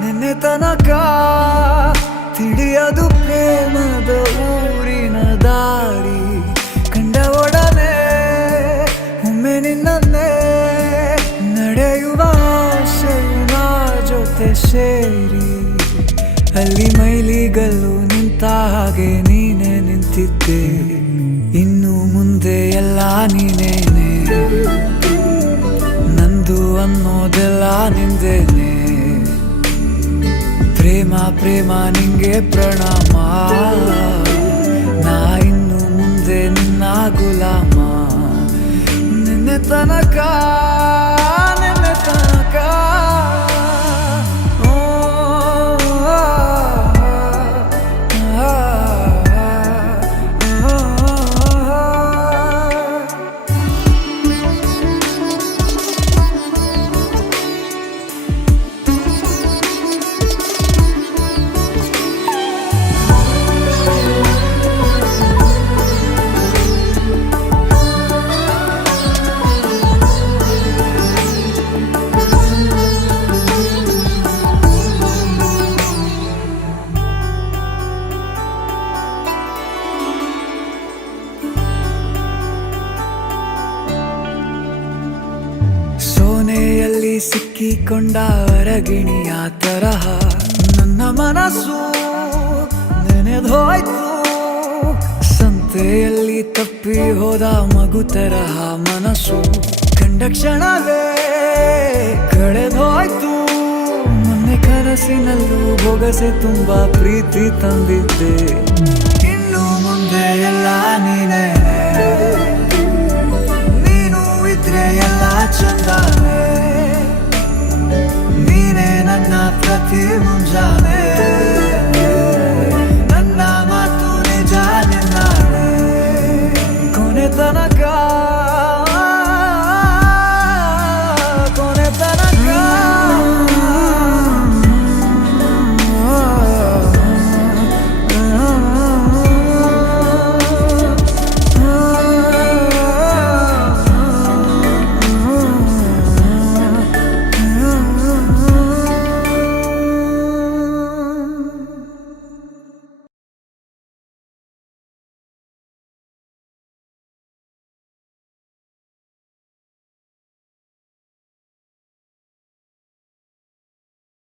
ನಿನ್ನೆ ತನಕ ತಿಳಿಯದು ಪ್ರೇಮದ ಊರಿನ ದಾರಿ ಕಂಡ ಒಡನೆ ಒಮ್ಮೆ ನಿನ್ನೇ ನಡೆಯುವ ಆಸೆಯ ಜೊತೆ ಸೇರಿ ಅಲ್ಲಿ ಮೈಲಿಗಲ್ಲು ನಿಂತ ಹಾಗೆ ನೀನೆ ನಿಂತಿದ್ದೆ. ಇನ್ನು ಮುಂದೆ ಎಲ್ಲ ನೀನೇನೆ, ನಂದು ಅನ್ನೋದೆಲ್ಲ ನಿಂದೇನೆ. ಪ್ರೇಮ ಪ್ರೇಮ ನಿಂಗೆ ಪ್ರಣಾಮ, ನಾ ಇನ್ನು ಮುಂದೆ ನಿನ್ನ ಗುಲಾಮ. ನಿನ್ನೆ ತನಕ ಸೋನೆಯಲ್ಲಿ ಸಿಕ್ಕಿಕೊಂಡ ಹೊರಗಿಣಿಯ ತರಹ ನನ್ನ ಮನಸ್ಸು ನೆನೆದೋಯ್ತು. ಸಂತೆಯಲ್ಲಿ ತಪ್ಪಿ ಹೋದ ಮಗು ತರಹ ಮನಸ್ಸು ಕಂಡ ಕ್ಷಣವೇ ಕಳೆದೋಯ್ತು. ಮೊನ್ನೆ ಕನಸಿನಲ್ಲೂ ಬೊಗಸೆ ತುಂಬಾ ಪ್ರೀತಿ ತಂದಿದ್ದೆ. ಇನ್ನು ಮುಂದೆ ಎಲ್ಲ ನೀನೇ, ನೀನು ಇದ್ರೆ ಎಲ್ಲ ಚಂದಾನೆ. ನೀನೇ ನನ್ನ ಪ್ರತಿ ಮುಂಜಾನೆ.